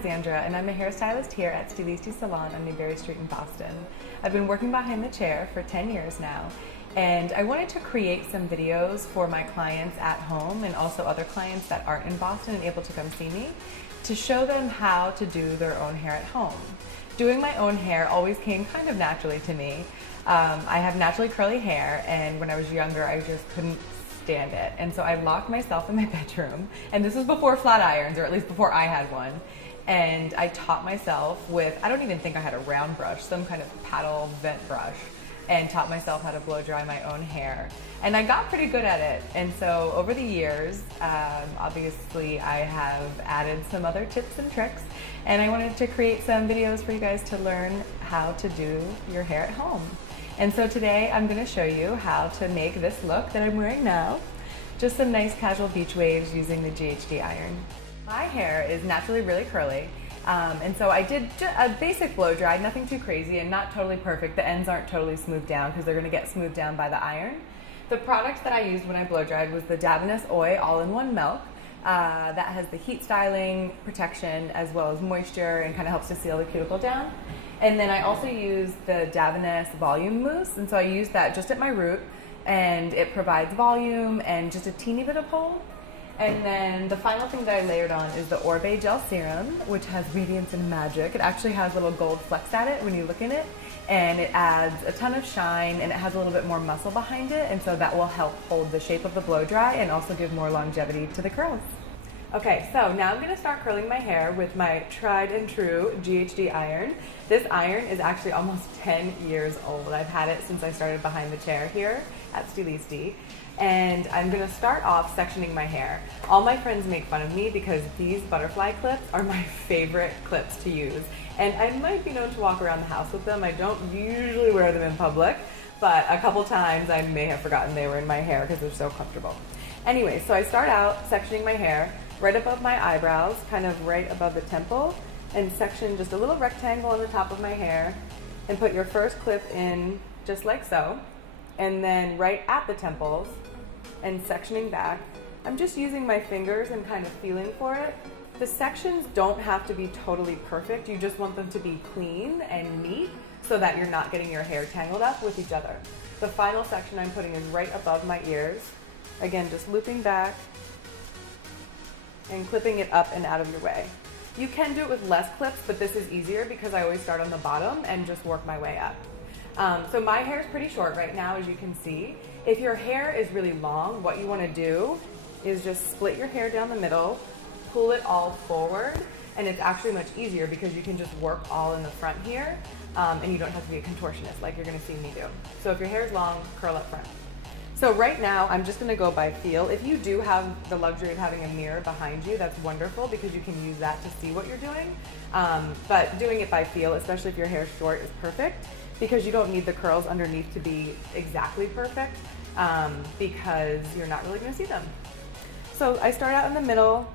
Alexandra, and I'm a hairstylist here at DOOSTING Salon on Newberry Street in Boston. I've been working behind the chair for 10 years now, and I wanted to create some videos for my clients at home and also other clients that aren't in Boston and able to come see me to show them how to do their own hair at home. Doing my own hair always came kind of naturally to me. I have naturally curly hair, and when I was younger I just couldn't stand it, and so I locked myself in my bedroom, and this was before flat irons, or at least before I had one, and I taught myself with, I don't even think I had a round brush, some kind of paddle vent brush, and taught myself how to blow dry my own hair, and I got pretty good at it. And so over the years, obviously I have added some other tips and tricks, and I wanted to create some videos for you guys to learn how to do your hair at home. And so today I'm going to show you how to make this look that I'm wearing now. Just some nice casual beach waves using the GHD iron. My hair is naturally really curly, and so I did a basic blow dry, nothing too crazy and not totally perfect. The ends aren't totally smoothed down because they're going to get smoothed down by the iron. The product that I used when I blow dried was the DAVINES Oil All-in-One Milk. That has the heat styling, protection, as well as moisture, and kind of helps to seal the cuticle down. And then I also use the DAVINES Volume Mousse, and so I use that just at my root, and it provides volume and just a teeny bit of hold. And then the final thing that I layered on is the ORIBE Gel Serum, which has radiance and magic. It actually has little gold flecks at it when you look in it, and it adds a ton of shine, and it has a little bit more muscle behind it, and so that will help hold the shape of the blow dry and also give more longevity to the curls. Okay, so now I'm going to start curling my hair with my tried and true GHD iron. This iron is actually almost 10 years old. I've had it since I started behind the chair here at DOOSTING. And I'm going to start off sectioning my hair. All my friends make fun of me because these butterfly clips are my favorite clips to use. And I might be known to walk around the house with them. I don't usually wear them in public, but a couple times I may have forgotten they were in my hair because they're so comfortable. Anyway, so I start out sectioning my hair right above my eyebrows, kind of right above the temple, and section just a little rectangle on the top of my hair, and put your first clip in just like so, and then right at the temples, and sectioning back. I'm just using my fingers and kind of feeling for it. The sections don't have to be totally perfect, you just want them to be clean and neat so that you're not getting your hair tangled up with each other. The final section I'm putting is right above my ears. Again, just looping back and clipping it up and out of your way. You can do it with less clips, but this is easier because I always start on the bottom and just work my way up. So my hair is pretty short right now, as you can see. If your hair is really long, what you want to do is just split your hair down the middle, pull it all forward, and it's actually much easier because you can just work all in the front here, and you don't have to be a contortionist like you're going to see me do. So if your hair is long, curl up front. So right now, I'm just going to go by feel. If you do have the luxury of having a mirror behind you, that's wonderful because you can use that to see what you're doing. But doing it by feel, especially if your hair is short, is perfect because you don't need the curls underneath to be exactly perfect because you're not really going to see them. So I start out in the middle.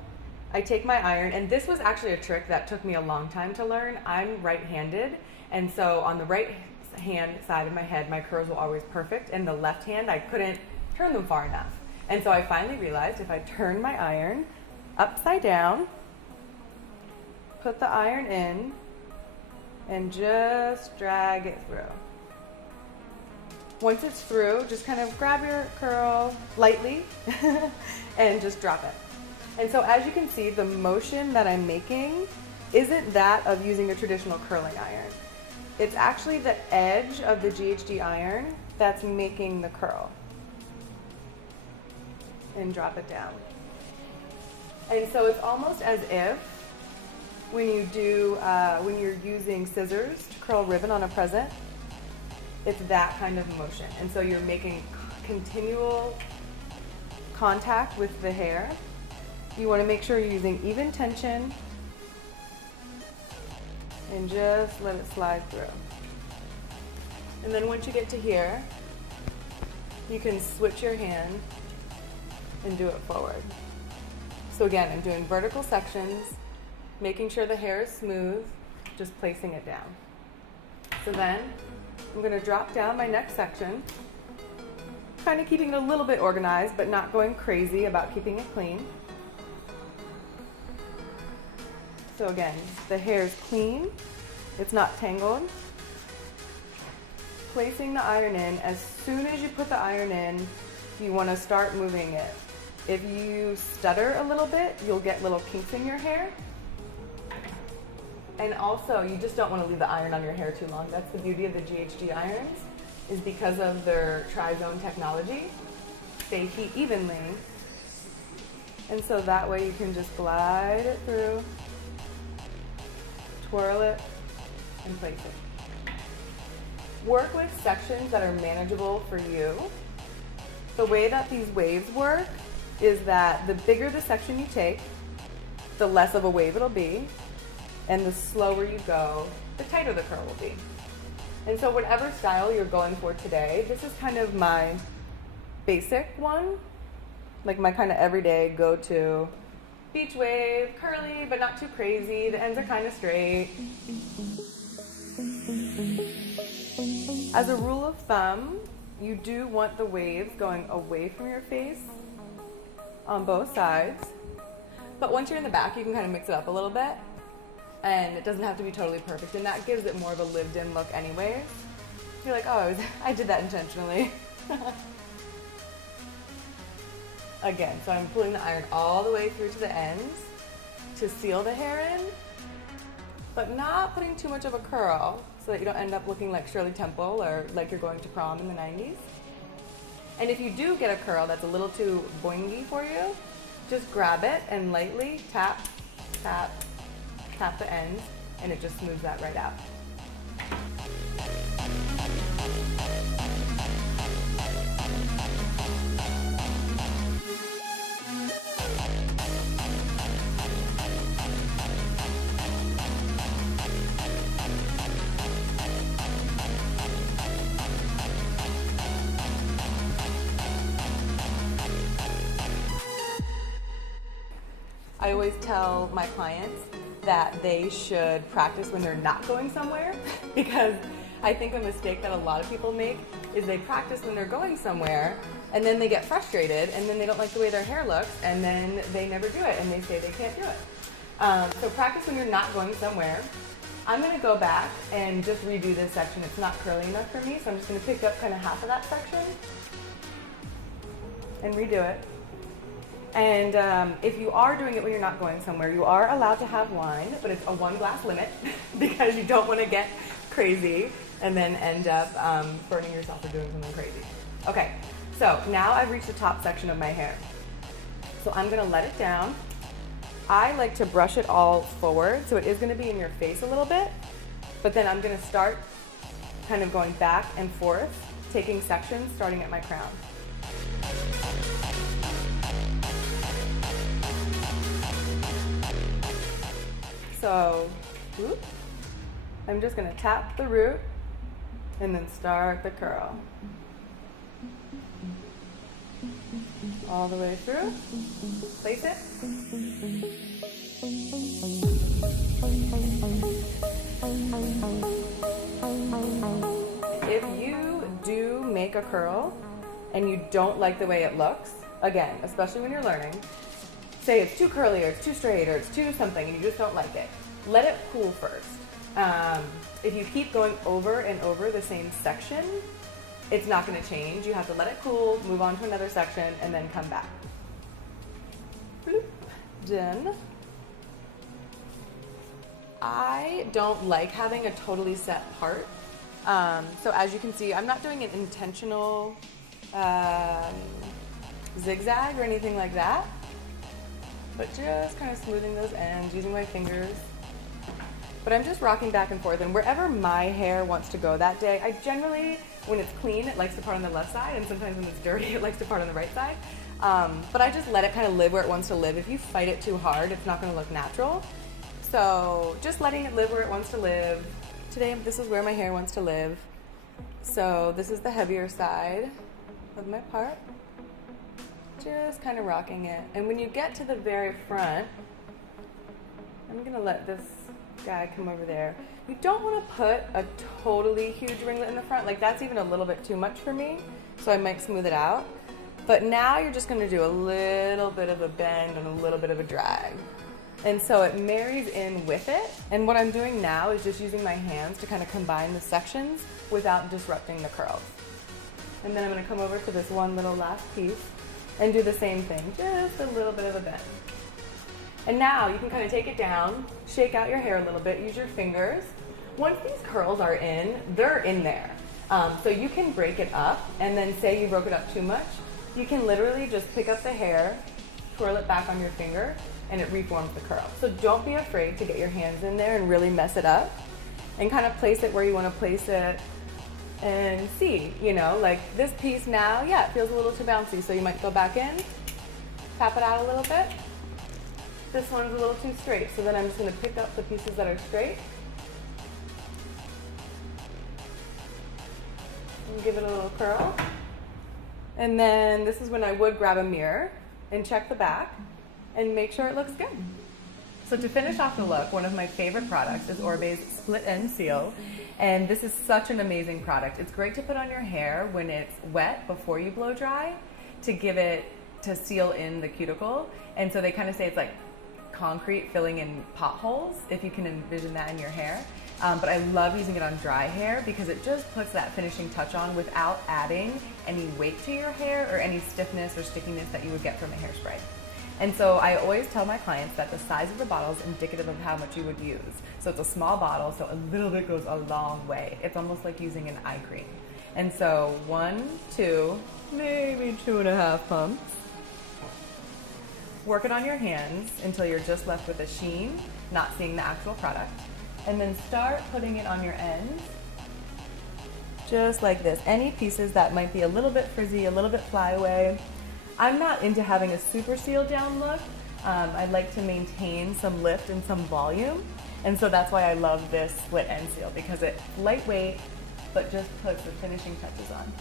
I take my iron, and this was actually a trick that took me a long time to learn. I'm right-handed, and so on the right hand side of my head, my curls were always perfect, and the left hand, I couldn't turn them far enough. And so I finally realized if I turn my iron upside down, put the iron in, and just drag it through. Once it's through, just kind of grab your curl lightly and just drop it. And so as you can see, the motion that I'm making isn't that of using a traditional curling iron. It's actually the edge of the GHD iron that's making the curl. And drop it down. And so it's almost as if when you're using scissors to curl ribbon on a present, it's that kind of motion. And so you're making continual contact with the hair. You want to make sure you're using even tension and just let it slide through. And then once you get to here, you can switch your hand and do it forward. So again, I'm doing vertical sections, making sure the hair is smooth, just placing it down. So then I'm going to drop down my next section, kind of keeping it a little bit organized, but not going crazy about keeping it clean. So again, the hair is clean, it's not tangled. Placing the iron in, as soon as you put the iron in, you want to start moving it. If you stutter a little bit, you'll get little kinks in your hair. And also, you just don't want to leave the iron on your hair too long. That's the beauty of the GHD irons, is because of their tri-zone technology, they heat evenly. And so that way you can just glide it through, twirl it, and place it. Work with sections that are manageable for you. The way that these waves work is that the bigger the section you take, the less of a wave it'll be, and the slower you go, the tighter the curl will be. And so whatever style you're going for today, this is kind of my basic one, like my kind of everyday go-to. Beach wave, curly, but not too crazy. The ends are kind of straight. As a rule of thumb, you do want the waves going away from your face on both sides. But once you're in the back, you can kind of mix it up a little bit. And it doesn't have to be totally perfect, and that gives it more of a lived-in look anyways. You're like, oh, I did that intentionally. Again, so I'm pulling the iron all the way through to the ends to seal the hair in, but not putting too much of a curl so that you don't end up looking like Shirley Temple or like you're going to prom in the 90s. And if you do get a curl that's a little too boingy for you, just grab it and lightly tap, tap, tap the ends, and it just smooths that right out. I always tell my clients that they should practice when they're not going somewhere, because I think a mistake that a lot of people make is they practice when they're going somewhere and then they get frustrated and then they don't like the way their hair looks and then they never do it and they say they can't do it. So practice when you're not going somewhere. I'm going to go back and just redo this section. It's not curly enough for me, so I'm just going to pick up kind of half of that section and redo it. And if you are doing it when you're not going somewhere, you are allowed to have wine, but it's a 1 glass limit because you don't want to get crazy and then end up burning yourself or doing something crazy. Okay, so now I've reached the top section of my hair. So I'm going to let it down. I like to brush it all forward, so it is going to be in your face a little bit, but then I'm going to start kind of going back and forth, taking sections starting at my crown. So, I'm just going to tap the root and then start the curl. All the way through. Place it. If you do make a curl and you don't like the way it looks, again, especially when you're learning, say it's too curly or it's too straight or it's too something and you just don't like it, let it cool first. If you keep going over and over the same section, it's not going to change. You have to let it cool, move on to another section, and then come back. Bloop. Done. I don't like having a totally set part. So as you can see, I'm not doing an intentional zigzag or anything like that, but just kind of smoothing those ends using my fingers. But I'm just rocking back and forth, and wherever my hair wants to go that day, I generally, when it's clean, it likes to part on the left side, and sometimes when it's dirty, it likes to part on the right side. But I just let it kind of live where it wants to live. If you fight it too hard, it's not going to look natural. So just letting it live where it wants to live. Today, this is where my hair wants to live. So this is the heavier side of my part. Just kind of rocking it. And when you get to the very front, I'm going to let this guy come over there. You don't want to put a totally huge ringlet in the front. Like, that's even a little bit too much for me, so I might smooth it out. But now you're just going to do a little bit of a bend and a little bit of a drag. And so it marries in with it. And what I'm doing now is just using my hands to kind of combine the sections without disrupting the curls. And then I'm going to come over to this one little last piece and do the same thing, just a little bit of a bend. And now you can kind of take it down, shake out your hair a little bit, use your fingers. Once these curls are in, they're in there. So you can break it up, and then say you broke it up too much, you can literally just pick up the hair, twirl it back on your finger, and it reforms the curl. So don't be afraid to get your hands in there and really mess it up, and kind of place it where you want to place it, and see, you know, like this piece now, yeah, it feels a little too bouncy, so you might go back in, tap it out a little bit. This one's a little too straight, so then I'm just going to pick up the pieces that are straight and give it a little curl. And then this is when I would grab a mirror and check the back and make sure it looks good. So to finish off the look, one of my favorite products is ORIBE's Split End Seal. And this is such an amazing product. It's great to put on your hair when it's wet before you blow dry to give it, to seal in the cuticle. And so they kind of say it's like concrete filling in potholes, if you can envision that in your hair. But I love using it on dry hair because it just puts that finishing touch on without adding any weight to your hair or any stiffness or stickiness that you would get from a hairspray. And so I always tell my clients that the size of the bottle is indicative of how much you would use. So it's a small bottle, so a little bit goes a long way. It's almost like using an eye cream. And so 1, 2, maybe 2.5 pumps. Work it on your hands until you're just left with a sheen, not seeing the actual product. And then start putting it on your ends, just like this. Any pieces that might be a little bit frizzy, a little bit flyaway. I'm not into having a super sealed down look. I'd like to maintain some lift and some volume. And so that's why I love this split end seal, because it's lightweight, but just puts the finishing touches on.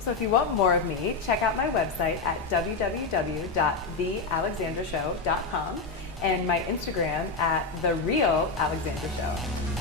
So if you want more of me, check out my website at www.thealexandrashow.com and my Instagram at @TheRealAlexandraShow.